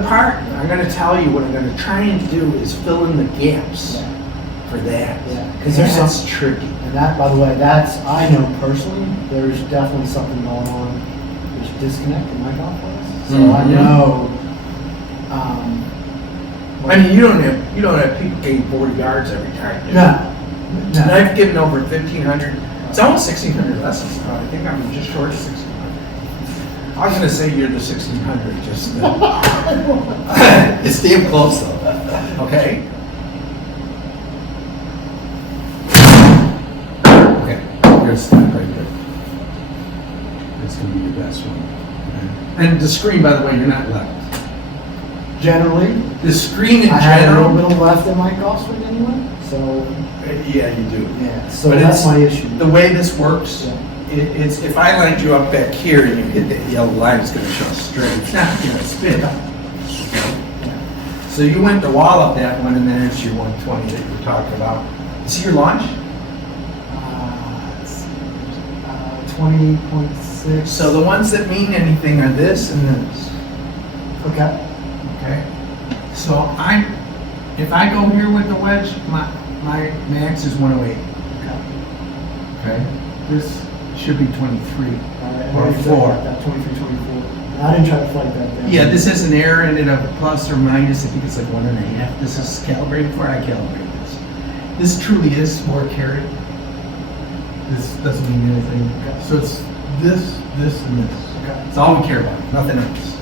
other part, I'm going to tell you what I'm going to try and do is fill in the gaps for that. Yeah, because there's that's tricky. And that, by the way, that's, I know personally, there's definitely something going on. There's a disconnect in my golf class. So I know. I mean, you don't have people gain 40 yards every time. No. And I've given over 1,500. It's almost 1,600 lessons now. I think I'm just short of 1,600. I was going to say you're the 1,600, just. It's damn close though. Okay. Okay, here's that right there. That's gonna be the best one. Okay. And the screen, by the way, you're not left. Generally, The screen in I have a general. little bit of left in my golf swing anyway. So, Yeah, you do. yeah. So But that's it's- my issue. The way this works, Yeah. it's if I lined you up back here and you hit that yellow line, it's going to show straight. It's not going to spin. So you went to wall up that one, and then it's your 120 that you were talking about. See your launch? It's 20.6. So the ones that mean anything are this and this. Okay. Okay. So if I go here with the wedge, my max is 108. Okay. Okay. This should be 23. All right. Or I didn't 4. try that 23, 24. I didn't try to flight that down. Yeah, this has an error in it of a plus or minus. I think it's like 1.5. This is calibrated for. I calibrate this. This truly is 4 carat. This doesn't mean anything. Okay. So it's this, and this. Okay. It's all we care about. Nothing else.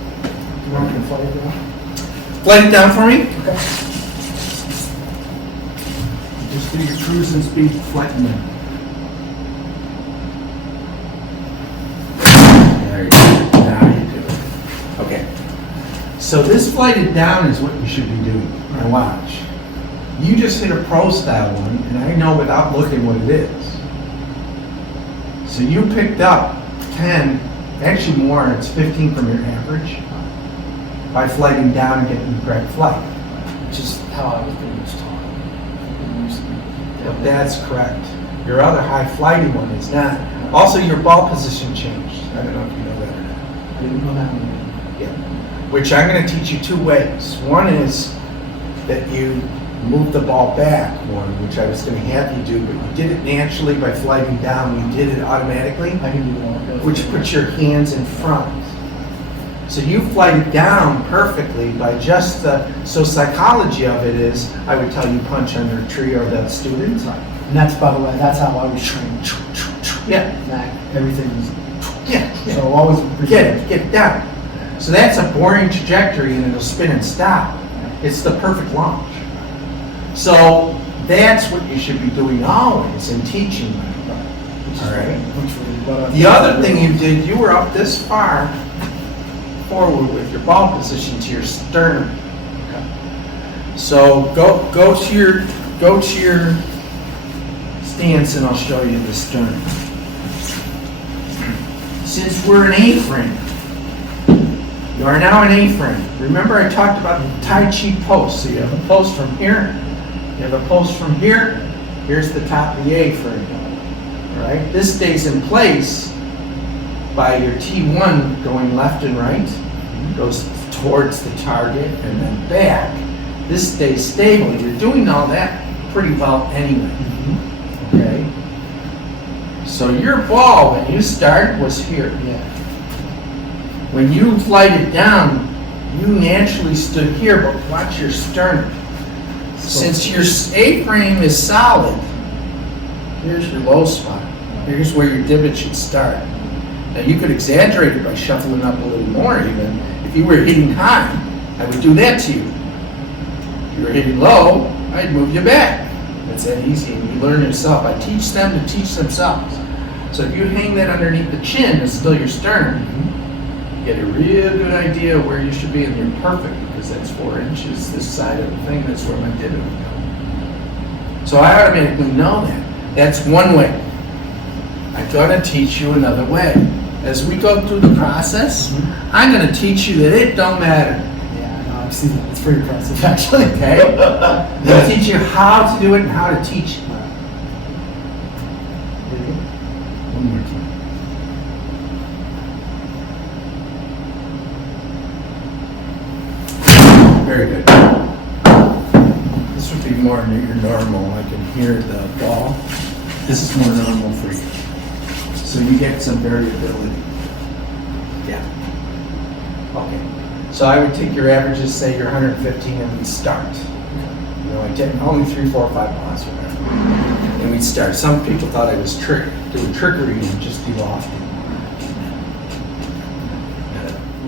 You want me to flight it down? Flight it down for me. Okay. Just do your cruising speed, flatten them. There you go. Now you do it. Okay. So this flighted down is what you should be doing. Now watch. You just hit a pro style one, and I know without looking what it is. So you picked up 10, actually more, it's 15 from your average, by flighting down and getting the correct flight. Which is how I was pretty much taught. Yep, that's correct. Your other high flighting one is not. Also, your ball position changed. I don't know if you know that or not. I didn't know that one. Yeah. Which I'm going to teach you 2 ways. One is that you move the ball back one, which I was going to have you do, but you did it naturally by flighting down. You did it automatically, I can do that. which puts your hands in front. So you flight down perfectly by just the, so psychology of it is, I would tell you punch under a tree or the student. And that's, by the way, that's how I was trained. Yeah, Mac, everything was. yeah. So always appreciate Get it down. So that's a boring trajectory and it'll spin and stop. It's the perfect launch. So that's what you should be doing always in teaching. All right. The other thing you did, you were up this far forward with your ball position to your sternum. So go to your stance and I'll show you the sternum. Since we're an A-frame, you are now an A-frame. Remember I talked about the Tai Chi post. So you have a post from here, you have a post from here, here's the top of the A-frame. Right? This stays in place by your T1 going left and right, goes towards the target and then back. This stays stable. You're doing all that pretty well anyway. Okay? So your ball, when you start, was here. Yeah. When you flighted down, you naturally stood here, but watch your sternum. Since your A-frame is solid, here's your low spot. Here's where your divot should start. Now you could exaggerate it by shuffling up a little more even. If you were hitting high, I would do that to you. If you were hitting low, I'd move you back. It's that easy, and you learn yourself. I teach them to teach themselves. So if you hang that underneath the chin, it's still your sternum. You get a real good idea of where you should be, and you're perfect because that's 4 inches this side of the thing. That's where my divot would go. So I automatically know that. That's one way. I'm going to teach you another way. As we go through the process, I'm going to teach you that it don't matter. Yeah, no, I've seen that. It's pretty impressive, actually. Okay? I'm going to teach you how to do it and how to teach it. One more time. Very good. This would be more your normal. I can hear the ball. This is more normal for you. So you get some variability. Yeah. Okay. So I would take your averages, say you're 115, and we'd start. You know, I take only 3, 4, 5 miles or whatever. And we'd start. Some people thought I was doing trickery and just be lofty.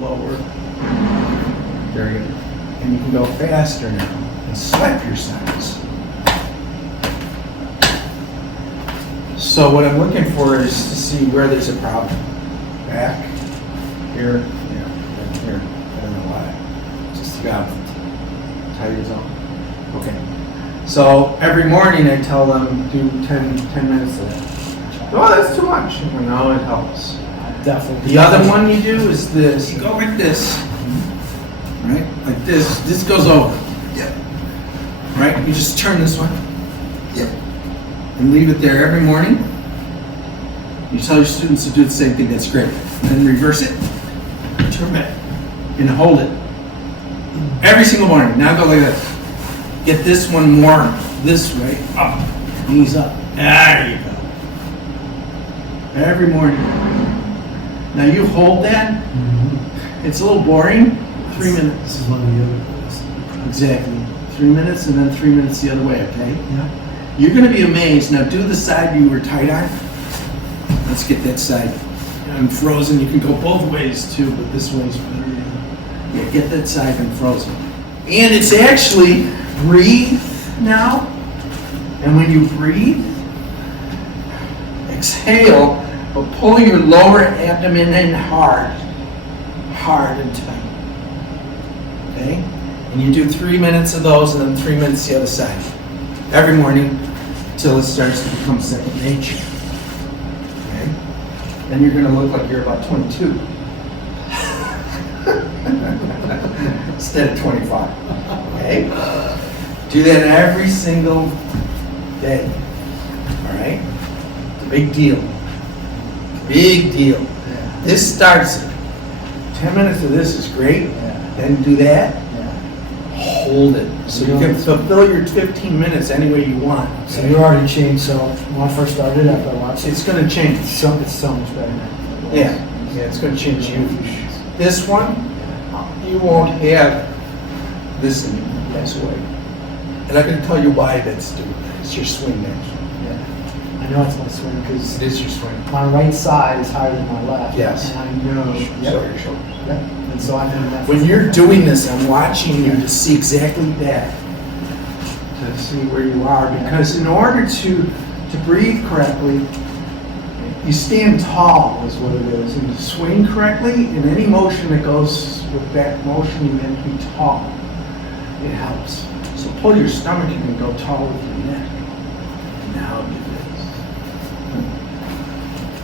Lower. Very good. And you can go faster now and slap your sides. So what I'm looking for is to see where there's a problem. Back, here, yeah, and here. I don't know why. Just got tight your zone. Okay. So every morning I tell them do 10 minutes of that. Oh, that's too much. No, it helps. Definitely. The other one you do is this. You go like this. Right? Like this. This goes over. Yep. Right? You just turn this one. Yep. And leave it there every morning. You tell your students to do the same thing. That's great. And then reverse it. Turn back. And hold it. Every single morning. Now go like this. Get this one more this way. Up. Knees up. There you go. Every morning. Now you hold that. It's a little boring. 3 minutes. This is one of the other things. Exactly. 3 minutes and then 3 minutes the other way, okay? Yeah. You're going to be amazed. Now do the side you were tight on. Let's get that side. I'm frozen. You can go both ways too, but this way's better. Yeah, get that side unfrozen. And it's actually breathe now. And when you breathe, exhale, but pull your lower abdomen in hard and tight. Okay? And you do 3 minutes of those and then 3 minutes the other side. Every morning until it starts to become second nature. Okay? Then you're going to look like you're about 22. Instead of 25. Okay? Do that every single day. All right? It's a big deal. Big deal. Yeah. This starts it. 10 minutes of this is great. Yeah. Then do that. Yeah. Hold it. So you can fulfill your 15 minutes any way you want. So you already changed. So when I first started after I watched it, It's going to change. it's so much better now. Yeah. Yeah, it's going to change you. This one, you won't have this in you. That's way. And I can tell you why that's doing that. It's your swing action. Yeah. I know it's my swing because It is your swing. my right side is higher than my left. Yes. And I know. Show your shoulders. Yep. And so I know that. When you're doing this, I'm watching you to see exactly that, to see where you are. Because in order to breathe correctly, you stand tall is what it is. And to swing correctly, in any motion that goes with back motion, you have to be tall. It helps. So pull your stomach in and go tall with your neck. Now do this.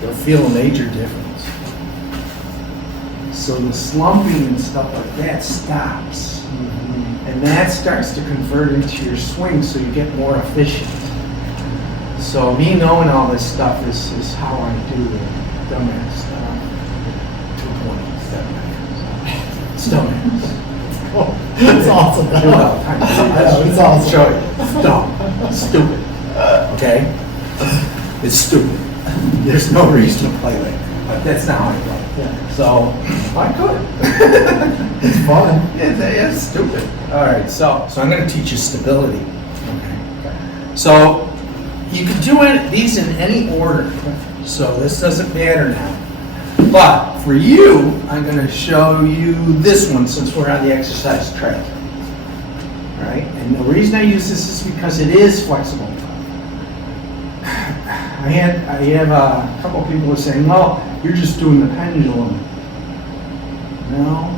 You'll feel a major difference. So the slumping and stuff like that stops. And that starts to convert into your swing so you get more efficient. So me knowing all this stuff is how I do the dumbass stuff. 2.7. Still matters. It's awesome. Do it all the time. I know, it's awesome. Show you. It's dumb. It's stupid. Okay? It's stupid. There's no reason to play like that. But that's not how I play. Yeah. So, I could. It's fun. It's stupid. All right, so I'm going to teach you stability. Okay. So you can do these in any order. So this doesn't matter now. But for you, I'm going to show you this one since we're on the exercise track. All right, and the reason I use this is because it is flexible. I have a couple of people who are saying, well, you're just doing the pendulum. No.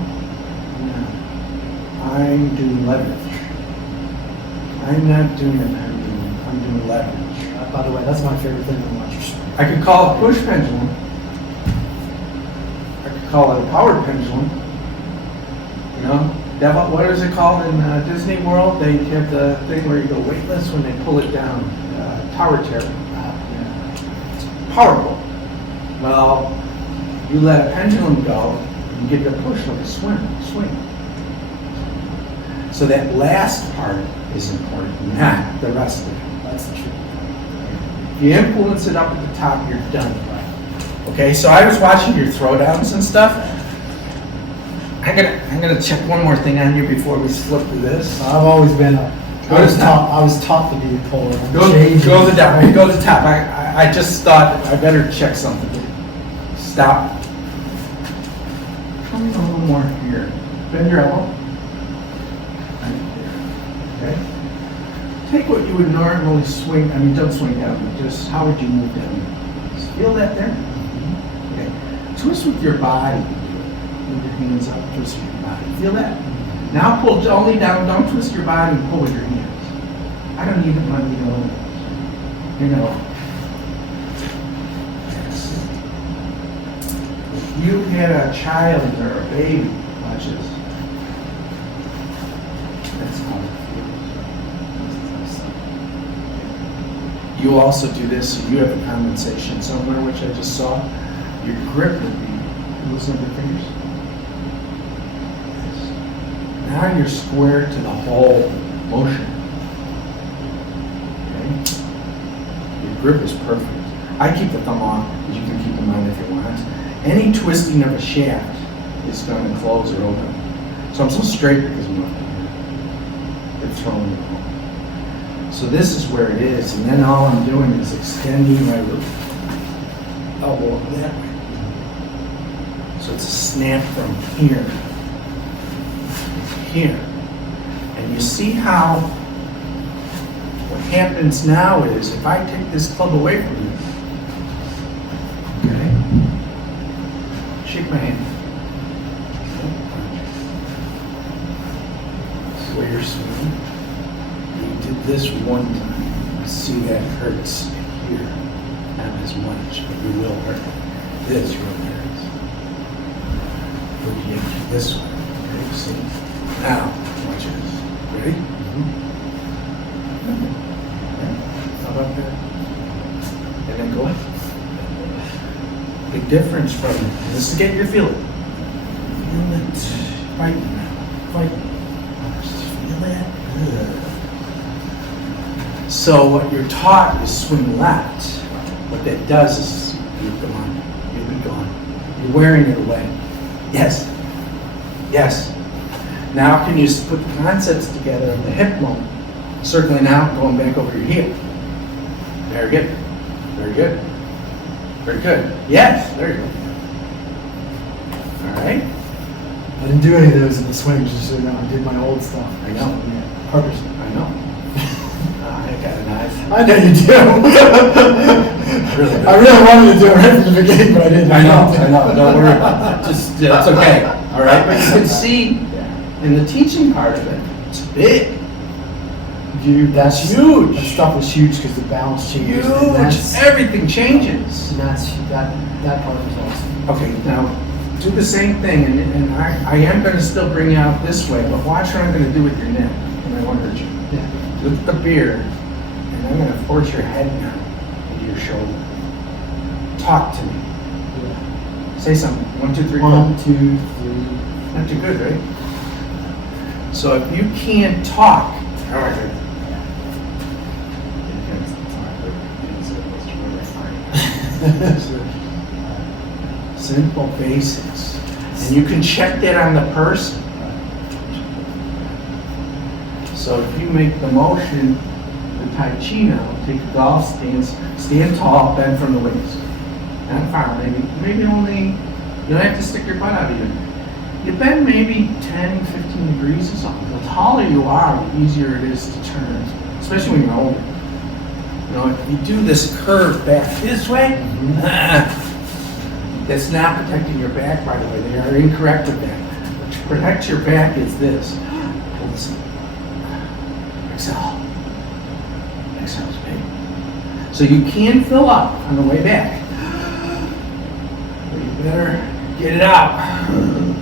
I'm doing leverage. I'm not doing the pendulum. I'm doing leverage. By the way, that's my favorite thing to watch your swing. I could call it push pendulum. I could call it a powered pendulum. You know, what is it called in Disney World? They have the thing where you go weightless when they pull it down. Tower terror. Powerful. Well, you let a pendulum go, you give it a push like a swing. So that last part is important, not the rest of it. That's the truth. If you influence it up at the top, you're done. Okay, so I was watching your throwdowns and stuff. I'm gonna check one more thing on you before we flip to this. I've always been a, Go to the top. I was taught to be a puller. I'm Go changing. to the top. Go to the top. I just thought I better check something. Stop. Come a little more here. Bend your elbow. Right there. Okay. Take what you would normally swing. I mean, don't swing down. But just how would you move down? Just feel that there. Okay. Twist with your body. Move your hands up. Twist with your body. Feel that? Now pull only down. Don't twist your body and pull with your hands. I don't even want you to know. You know. Yes. If you had a child or a baby, watch this. That's how it feels. You also do this, so you have a compensation somewhere, which I just saw. Your grip would be loosen up your fingers. Now you're square to the whole motion. Okay? Your grip is perfect. I keep the thumb off, but you can keep them on if you want. Any twisting of a shaft is going to close or open. So I'm so straight because I'm not it's throwing it home. So this is where it is, and then all I'm doing is extending my elbow that way. So it's a snap from here. Here. And you see how what happens now is if I take this club away from you, okay, shake my hand. See where you're swinging. You did this one time. See that hurts here. Not as much, but you will hurt. This really hurts. But you get this one. Okay, see? Now, watch this. Ready? Okay. How about that? And then go. Big difference from this is getting your feeling. Feel it. Fight now. Fight. Just feel that. Good. So what you're taught is swing left. What that does is you'll go on. You'll be gone. You're wearing it away. Yes. Yes. Now can you put the concepts together in the hip moment? Circling out, going back over your heel. Very good. Very good. Very good. Yes, there you go. All right. I didn't do any of those in the swings, just so you know. I did my old stuff. I know. Yeah, purposely. I know. I got a knife. I know you do. Really I really wanted to do it right from the beginning, but I didn't. I know. Don't worry. Just, it's okay. All right. But you can see in the teaching part of it, it's big. Dude, that's huge. That stuff was huge because the balance changes. Huge. And that's, Everything changes. and that's that part was awesome. Okay, now do the same thing, and I am going to still bring you out this way, but watch what I'm going to do with your neck when I want to hurt you. Yeah. Lift the beard, and I'm going to force your head down into your shoulder. Talk to me. Yeah. Say something. 1, 2, 3, 4. 1, 2, 3. Not too good, right? So if you can't talk, all right. Simple basics. And you can check that on the person. So if you make the motion, the Tai Chi now, take the golf stance, stand tall, bend from the waist. Not far, maybe only, you don't have to stick your butt out either. You bend maybe 10, 15 degrees or something. The taller you are, the easier it is to turn, especially when you're older. You know, if you do this curve back this way, that's not protecting your back, by the way. They are incorrect with that. To protect your back is this. Pull this up. Exhale. Exhale, baby. So you can fill up on the way back. But you better get it out and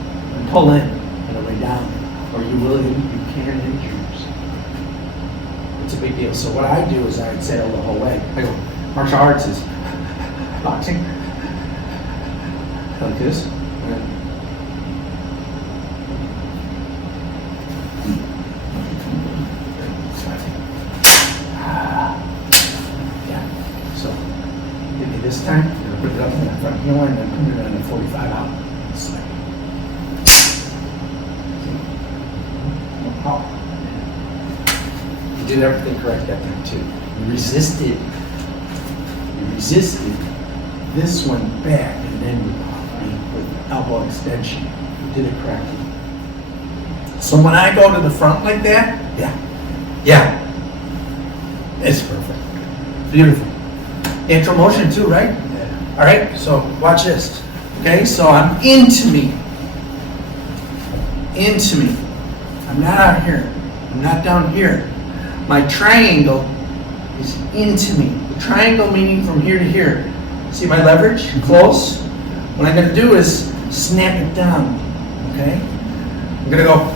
pull in on the way down, or you can injure yourself. It's a big deal. So what I do is I exhale the whole way. I go, martial arts is boxing. Like this. And time. Put it up in the front heel and then put it on the 45 out. Slide. No power. You did everything correct that time too. You resisted. This one back and then you popped me with elbow extension. You did it correctly. So when I go to the front like that, yeah, it's perfect. Beautiful. Intro motion too, right? Yeah. All right, so watch this. Okay, so I'm into me. I'm not out here. I'm not down here. My triangle is into me. The triangle meaning from here to here. See my leverage? Close. What I'm going to do is snap it down. Okay? I'm going to go.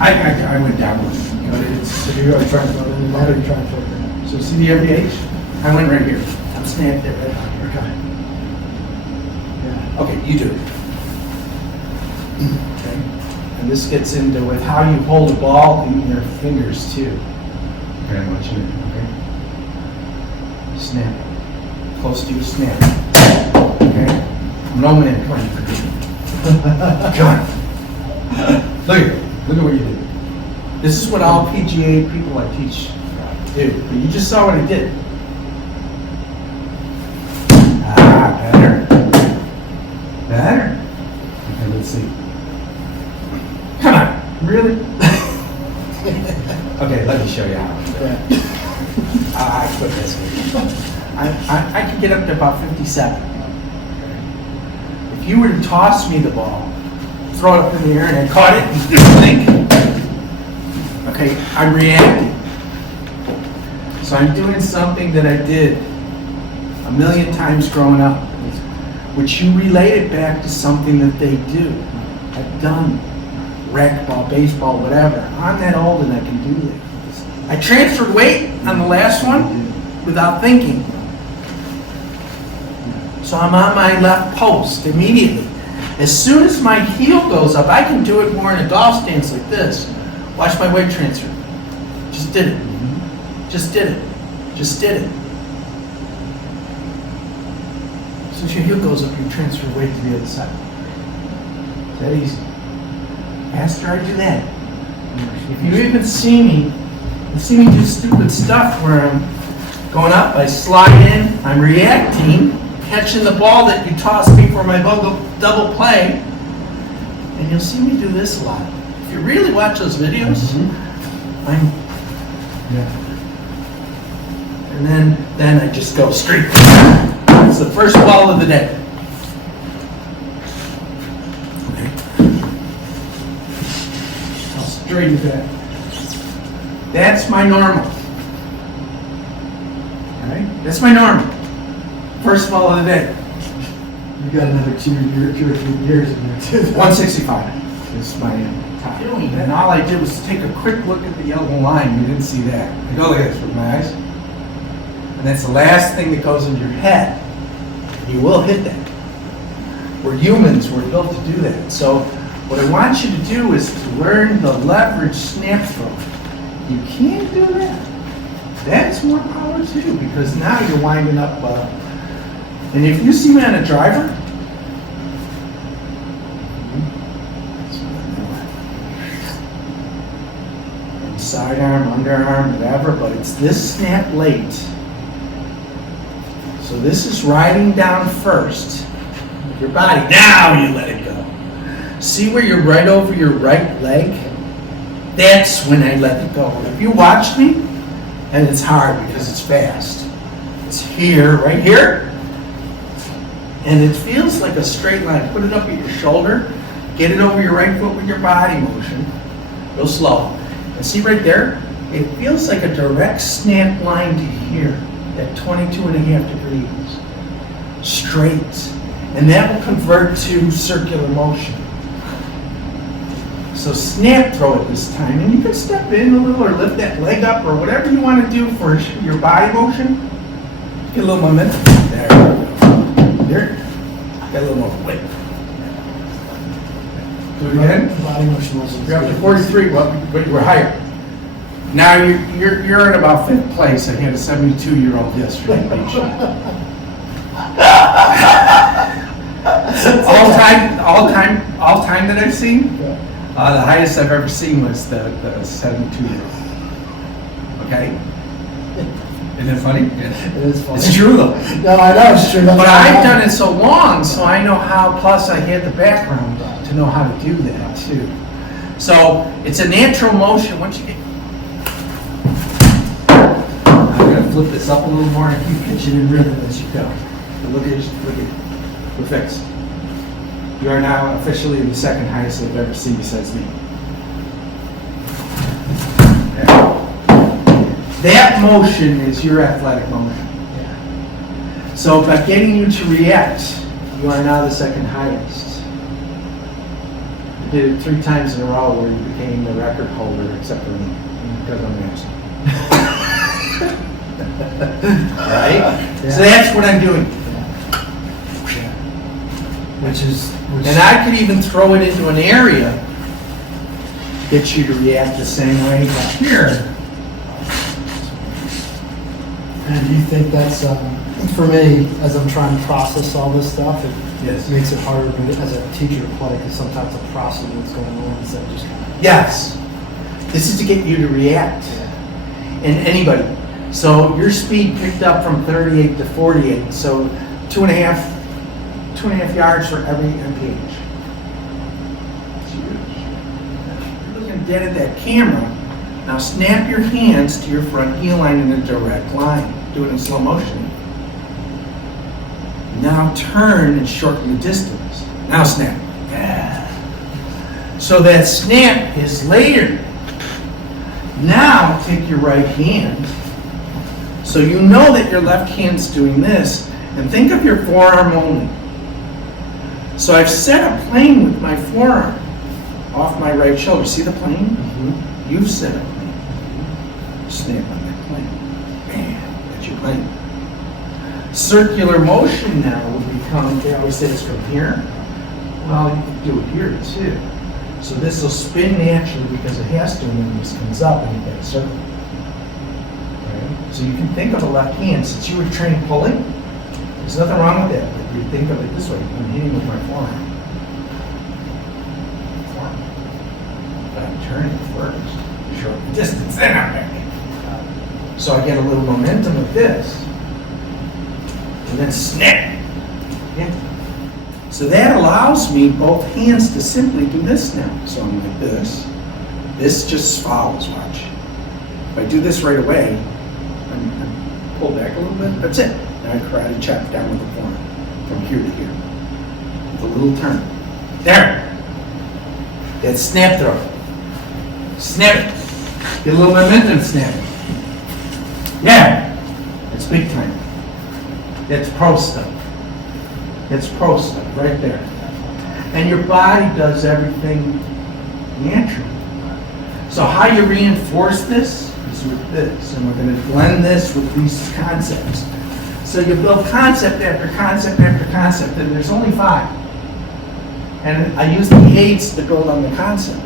I went downward. So you're trying to throw it in the net or you're trying to throw it in? So see the FBH? I went right here. I'm snapped it right on here. Okay. Yeah. Okay, you do it. Okay. And this gets into with how you hold the ball in your fingers too. Very much in it, okay? Snap. Close to you, snap. Okay? No man, come on, you forget me. Come on. Look at what you did. This is what all PGA people I teach do. But you just saw what I did. Better. Okay, let's see. Come on. Really? Okay, let me show you how. I quit this. I can get up to about 57. If you were to toss me the ball, throw it up in the air and I caught it and think. Okay, I'm reacting. So I'm doing something that I did a million times growing up, which you relate it back to something that they do. I've done racquetball, baseball, whatever. I'm that old and I can do that. I transferred weight on the last one without thinking. So I'm on my left post immediately. As soon as my heel goes up, I can do it more in a golf stance like this. Watch my weight transfer. Just did it. Just did it. Just did it. As soon as your heel goes up, you transfer weight to the other side. Is that easy? After I do that, if you even see me do stupid stuff where I'm going up, I slide in, I'm reacting, catching the ball that you tossed me for my double play, and you'll see me do this a lot. If you really watch those videos, and then I just go straight. It's the first ball of the day. Okay. I'll straighten that. That's my normal. All right? That's my normal. First ball of the day. You got another 2 or 3 years in there too. 165 is my top. And all I did was take a quick look at the yellow line. You didn't see that. I go like this with my eyes. And that's the last thing that goes into your head. You will hit that. We're humans. We're built to do that. So what I want you to do is to learn the leverage snap throw. You can't do that. That's more power too, because now you're winding up. And if you see me on a driver, sidearm, underarm, whatever, but it's this snap late. So this is riding down first with your body. Now you let it go. See where you're right over your right leg? That's when I let it go. If you watch me, and it's hard because it's fast. It's here, right here. And it feels like a straight line. Put it up at your shoulder. Get it over your right foot with your body motion. Real slow. And see right there? It feels like a direct snap line to here. At 22.5 degrees. Straight. And that will convert to circular motion. So snap throw it this time. And you can step in a little or lift that leg up or whatever you want to do for your body motion. Get a little momentum. There we go. There. Got a little more weight. Do it again. Body motion was You're up to 43, but you were higher. Now you're in about 5th place. I had a 72-year-old yesterday. beat you. all time that I've seen. The highest I've ever seen was the 72-year-old. Okay. Isn't it funny? It is funny. It's true though. No, I know it's true. But I've done it so long, so I know how. Plus, I had the background to know how to do that too. So it's a natural motion. Once you get, I'm gonna flip this up a little more and keep pitching in rhythm as you go. And look at we're fixed. You are now officially the 2nd highest I've ever seen besides me. Okay. That motion is your athletic motion. Yeah. So by getting you to react, you are now the 2nd highest. You did it 3 times in a row where you became the record holder, except for me, because I'm absent. Right? Yeah. So that's what I'm doing. Yeah. Which And I could even throw it into an area, get you to react the same way here. And do you think that's, for me, as I'm trying to process all this stuff, it Yes. makes it harder for me as a teacher to play, because sometimes I'm processing what's going on instead of just kind of... Yes. This is to get you to react. And anybody. So your speed picked up from 38 to 48. So 2.5 yards for every mph. It's huge. You're looking dead at that camera. Now snap your hands to your front heel line in a direct line. Do it in slow motion. Now turn and shorten the distance. Now snap. Yeah. So that snap is later. Now take your right hand. So you know that your left hand's doing this, and think of your forearm only. So I've set a plane with my forearm off my right shoulder. See the plane? Mm-hmm. You've set a plane. Snap on that plane. Bam, that's your plane. Circular motion now will become, they always say this from here. Well, you can do it here too. So this will spin naturally because it has to, and then this comes up and you get a circle. Right? So you can think of a left hand. Since you were trained pulling, there's nothing wrong with that, but you think of it this way. I'm hitting with my forearm. But I'm turning first. Short the distance, then I'm back. So I get a little momentum with this. And then snap. Yeah. So that allows me both hands to simply do this now. So I'm like this. This just follows, watch. If I do this right away, I'm pull back a little bit, that's it. Now I karate chop down with the forearm from here to here. With a little turn. There. That snap throw. Snap it. Get a little momentum snap it. Yeah. That's big time. That's pro stuff. That's pro stuff right there. And your body does everything naturally. So how you reinforce this is with this. And we're going to blend this with these concepts. So you build concept after concept after concept, and there's only 5. And I use the aids to build on the concept.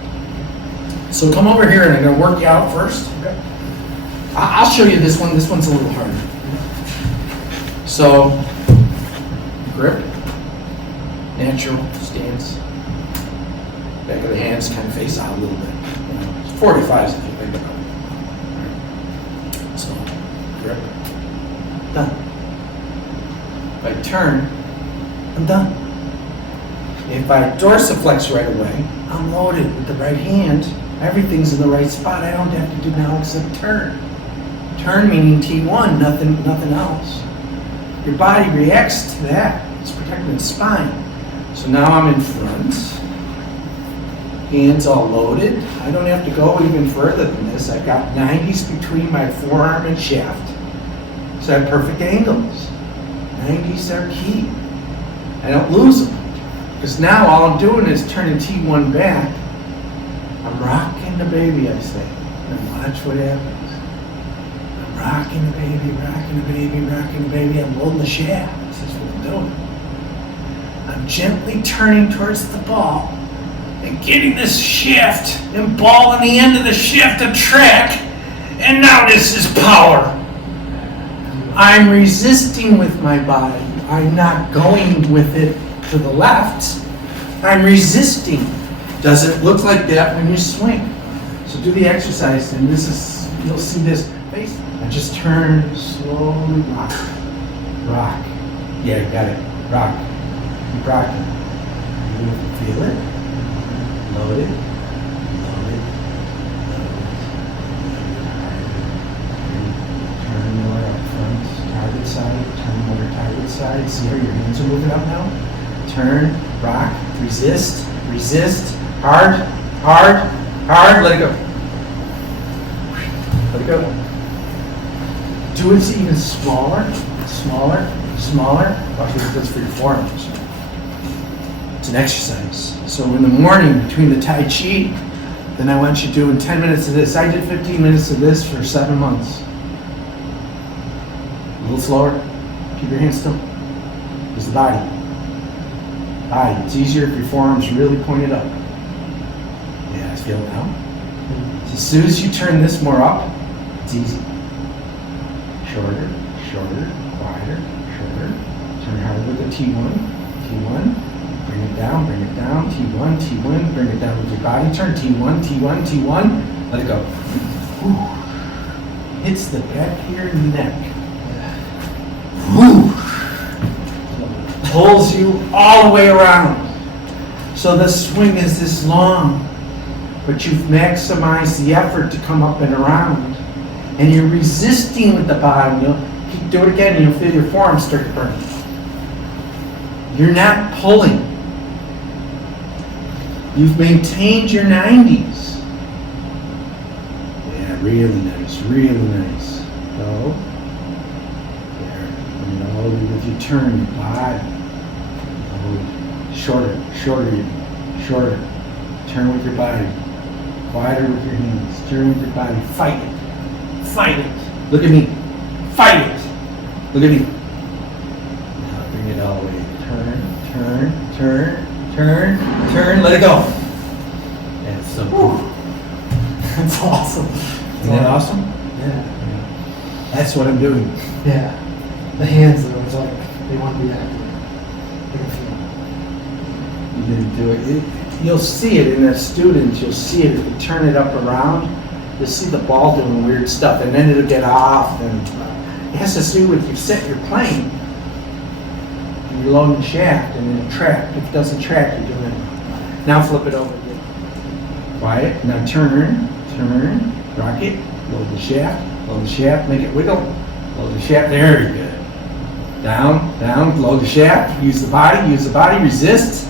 So come over here and I'm going to work you out first. I'll show you this one. This one's a little harder. So, grip, natural stance, back of the hands kind of face out a little bit. You know, it's 45s if you think about it. So, grip, done. If I turn, I'm done. If I dorsiflex right away, I'm loaded with the right hand. Everything's in the right spot. I don't have to do now except turn. Turn meaning T1, nothing else. Your body reacts to that. It's protecting the spine. So now I'm in front. Hands all loaded. I don't have to go even further than this. I've got 90s between my forearm and shaft. So I have perfect angles. 90s are key. I don't lose them. Because now all I'm doing is turning T1 back. I'm rocking the baby, I say. And watch what happens. Rocking the baby, rocking the baby, rocking the baby. I'm loading the shaft. This is what I'm doing. I'm gently turning towards the ball and getting this shift and ball on the end of the shift to track And now this is power. I'm resisting with my body. I'm not going with it to the left. I'm resisting. Does it look like that when you swing? So do the exercise, and this is, you'll see this face. And just turn, slowly rock. Rock. Yeah, you got it. Rock. Keep rocking. Feel it. Load it. Load it. Load it. Turn more up front. Target side. Turn more target side. See how your hands are moving up now? Turn. Rock. Resist. Resist. Hard. Hard. Hard. Let it go. Let it go. Do it even smaller. Smaller. Smaller. Watch what it does for your forearms. It's an exercise. So in the morning between the Tai Chi, then I want you doing 10 minutes of this. I did 15 minutes of this for 7 months. A little slower. Keep your hands still. Use the body. Body. It's easier if your forearms really pointed up. Yeah, I feel it now. So as soon as you turn this more up, it's easy. Shorter, shorter, quieter, shorter. Turn harder with the T1. T1. Bring it down, T1, T1, bring it down with your body turn, T1, T1, T1, let it go. Whew. Hits the back of your neck. Whew. Pulls you all the way around. So the swing is this long, but you've maximized the effort to come up and around. And you're resisting with the bottom. You'll do it again and you'll feel your forearms start to burn. You're not pulling. You've maintained your 90s. Yeah, really nice, really nice. Go. There. Bring it all the way with your turn, your body. Shorter, shorter, shorter. Turn with your body. Quieter with your hands. Turn with your body. Fight it. Fight it. Look at me. Fight it. Look at me. Now bring it all the way. Turn, turn, turn. Turn, turn, let it go. That's so cool. That's awesome. Isn't that awesome? Yeah. That's what I'm doing. Yeah. The hands, though, it's like they want to be active. They can feel You didn't do it. You'll see it in the students. You'll see it if you turn it up around. You'll see the ball doing weird stuff, and then it'll get off. And it has to do with you set your plane. You're loading the shaft and it'll track. If it doesn't track, you're doing it. Now flip it over again. Quiet. Now turn, turn, rock it, load the shaft, make it wiggle, load the shaft. Very good. Down, down, load the shaft, use the body, resist.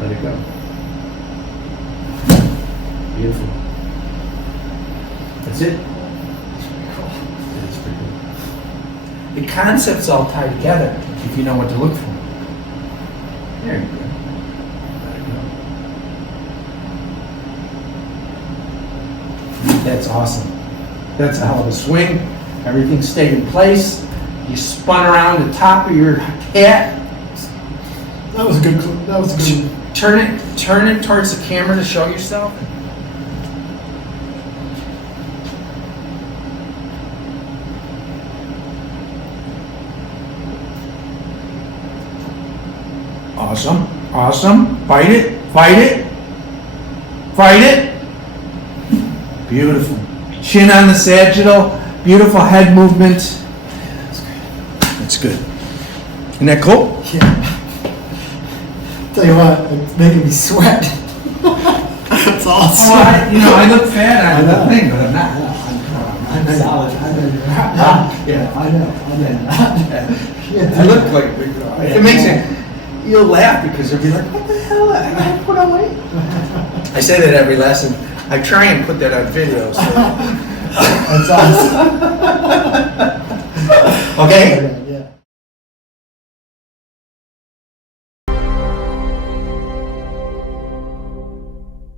Let it go. Beautiful. That's it. That's pretty cool. The concepts all tie together. If you know what to look for. There you go. Let it go. That's awesome. That's a hell of a swing. Everything stayed in place. You spun around the top of your hat. That was a good. That was a good. Turn it towards the camera to show yourself. Awesome, awesome. Fight it, fight it, fight it. Beautiful. Chin on the sagittal. Beautiful head movement. Yeah, that's great. That's good. Isn't that cool? Yeah. Tell you what, it's making me sweat. That's awesome. Oh, I look fat on the thing, but I'm not. I'm solid. I know you're not. Yeah. I know. I look like a big guy. It makes it. You'll laugh because you'll be like, what the hell? I gotta put on weight. I say that every lesson. I try and put that on video. So. That's awesome. Okay?